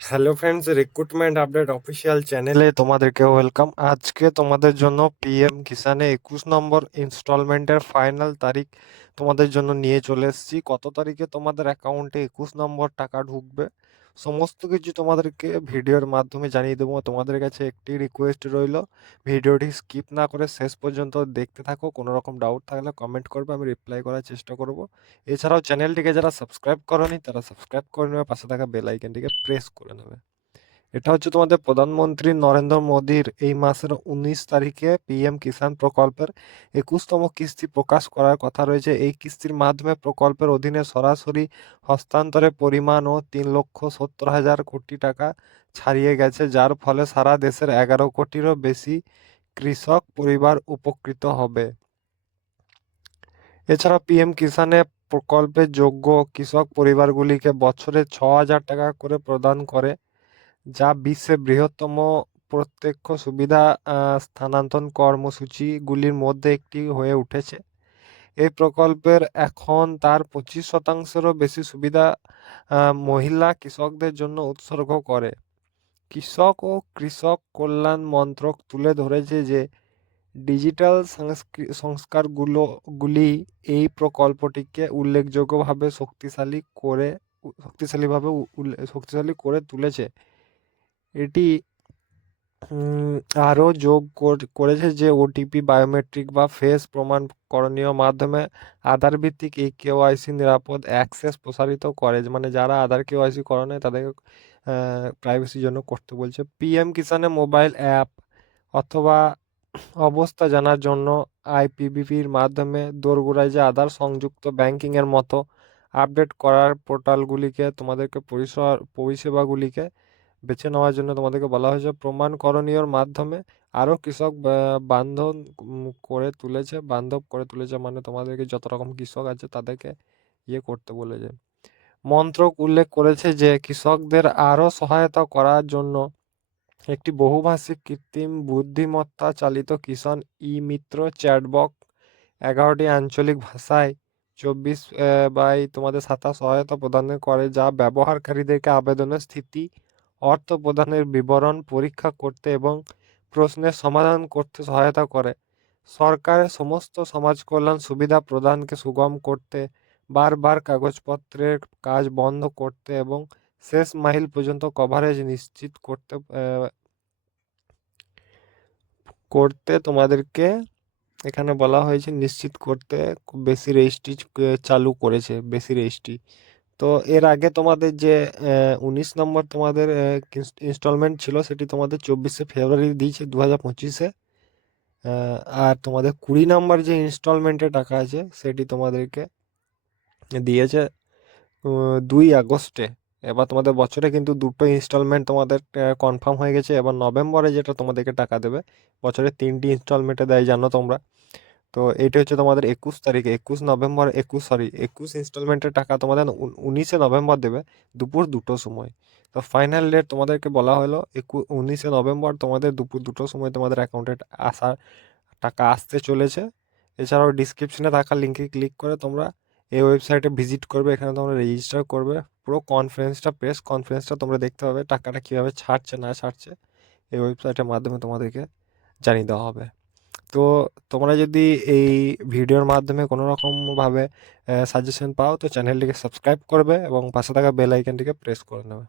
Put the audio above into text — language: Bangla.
Hello friends recruitment update official চ্যানেলে তোমাদেরকে ওয়েলকাম আজকে তোমাদের জন্য পিএম কিষানে একুশ নম্বর ইনস্টলমেন্টের ফাইনাল তারিখ তোমাদের জন্য নিয়ে চলে এসেছি। কত তারিখে তোমাদের অ্যাকাউন্টে একুশ নম্বর টাকা ঢুকবে? সমস্ত কিছু তোমাদেরকে ভিডিওর মাধ্যমে জানিয়ে দেবো। তোমাদের কাছে একটি রিকোয়েস্ট রইল, ভিডিওটি স্কিপ না করে শেষ পর্যন্ত দেখতে থাকো। কোনো রকম ডাউট থাকলে কমেন্ট করবে, আমি রিপ্লাই করার চেষ্টা করব। এছাড়াও চ্যানেলটিকে যারা সাবস্ক্রাইব করনি, তারা সাবস্ক্রাইব করে নেবে, পাশে থাকা বেল আইকনটিকে প্রেস করে নেবে। এটা হচ্ছে তোমাদের প্রধানমন্ত্রী নরেন্দ্র মোদীর এই মাসের উনিশ তারিখে পিএম কিষাণ প্রকল্পের একুশতম কিস্তি প্রকাশ করার কথা রয়েছে। এই কিস্তির মাধ্যমে প্রকল্পের অধীনে সরাসরি হস্তান্তরের পরিমাণও তিন লক্ষ সত্তর হাজার কোটি টাকা ছাড়িয়ে গেছে, যার ফলে সারা দেশের এগারো কোটিরও বেশি কৃষক পরিবার উপকৃত হবে। এছাড়া পিএম কিষাণে প্রকল্পে যোগ্য কৃষক পরিবারগুলিকে বছরে ছ হাজার টাকা করে প্রদান করে। যা বিশ্বের বৃহত্তম প্রত্যক্ষ সুবিধা স্থানান্তর কর্মসূচিগুলির মধ্যে একটি হয়ে উঠেছে। এই প্রকল্পের এখন তার পঁচিশ শতাংশেরও বেশি সুবিধা মহিলা কৃষকদের জন্য উৎসর্গ করে। কৃষক ও কৃষক কল্যাণ মন্ত্রক তুলে ধরেছে যে, ডিজিটাল সংস্কৃ- সংস্কারগুলো গুলি এই প্রকল্পটিকে উল্লেখযোগ্যভাবে শক্তিশালী করে, শক্তিশালীভাবে শক্তিশালী করে তুলেছে। এটি আরও যোগ কর- করেছে যে ওটিপি বায়োমেট্রিক বা ফেস প্রমাণকরণীয় মাধ্যমে আধার ভিত্তিক এই কেওয়াইসি নিরাপদ অ্যাক্সেস প্রসারিত করে। মানে যারা আধার কেওয়াইসি করে নেয় তাদেরকে প্রাইভেসির জন্য করতে বলছে। পিএম কিষানে মোবাইল অ্যাপ অথবা অবস্থা জানার জন্য আইপিবিপির মাধ্যমে দোরগোড়ায় যে আধার সংযুক্ত ব্যাংকিংয়ের মতো আপডেট করার পোর্টালগুলিকে তোমাদেরকে পরিষেবা পরিষেবাগুলিকে বেছে নেওয়ার জন্য তোমাদেরকে বলা হয়েছে। প্রমাণকরণীয়র মাধ্যমে আরও কৃষক বান্ধব করে তুলেছে। বান্ধব করে তুলেছে মানে তোমাদেরকে যত রকম কৃষক আছে তাদেরকে ইয়ে করতে বলেছে। মন্ত্রক উল্লেখ করেছে যে, কৃষকদের আরও সহায়তা করার জন্য একটি বহুভাষিক কৃত্রিম বুদ্ধিমত্তা চালিত কিষাণ ই মিত্র চ্যাটবক এগারোটি আঞ্চলিক ভাষায় চব্বিশ বাই তোমাদের সাতা সহায়তা প্রদান করে, যা ব্যবহারকারীদেরকে আবেদনের স্থিতি অর্থ প্রদানের বিবরণ পরীক্ষা করতে এবং প্রশ্নের সমাধান করতে সহায়তা করে। সরকারের সমস্ত সমাজ কল্যাণ সুবিধা প্রদানকে সুগম করতে, বারবার কাগজপত্রের কাজ বন্ধ করতে এবং শেষ মাইল পর্যন্ত কভারেজ নিশ্চিত করতে করতে তোমাদেরকে এখানে বলা হয়েছে নিশ্চিত করতে বেশি রেজিস্ট্রি চালু করেছে, বেশি রেজিস্ট্রি তো এর আগে তোমাদের যে উনিশ নম্বর তোমাদের ইনস্টলমেন্ট ছিল সেটি তোমাদের চব্বিশে ফেব্রুয়ারি দিয়েছে দু হাজার পঁচিশে আর তোমাদের কুড়ি নম্বর যে ইনস্টলমেন্টে টাকা আছে সেটি তোমাদেরকে দিয়েছে দুই আগস্টে। এবার তোমাদের বছরে কিন্তু দুটো ইনস্টলমেন্ট তোমাদের কনফার্ম হয়ে গেছে। এবার নভেম্বরে যেটা তোমাদেরকে টাকা দেবে, বছরে তিনটি ইনস্টলমেন্টে দেয়, জানো তোমরা। তো এইটা হচ্ছে তোমাদের একুশ তারিখে, একুশ নভেম্বর, একুশ সরি একুশ ইনস্টলমেন্টের টাকা তোমাদের উনিশে নভেম্বর দেবে দুপুর দুটোর সময়। তো ফাইনাল ডেট তোমাদেরকে বলা হলো একু, উনিশে নভেম্বর তোমাদের দুপুর দুটোর সময় তোমাদের অ্যাকাউন্টে আসার টাকা আসতে চলেছে। এছাড়াও ডিসক্রিপশনে থাকা লিঙ্কে ক্লিক করে তোমরা এই ওয়েবসাইটে ভিজিট করবে, এখানে তোমরা রেজিস্টার করবে। পুরো কনফারেন্সটা প্রেস কনফারেন্সটা তোমরা দেখতে পাবে টাকাটা কীভাবে ছাড়ছে, না ছাড়ছে। এই ওয়েবসাইটের মাধ্যমে তোমাদেরকে জানিয়ে দেওয়া হবে। তো তোমরা যদি এই ভিডিওর মাধ্যমে কোনো রকমভাবে সাজেশন পাও, তো চ্যানেলটিকে সাবস্ক্রাইব করবে এবং পাশে থাকা বেল আইকনটিকে প্রেস করে নেবে।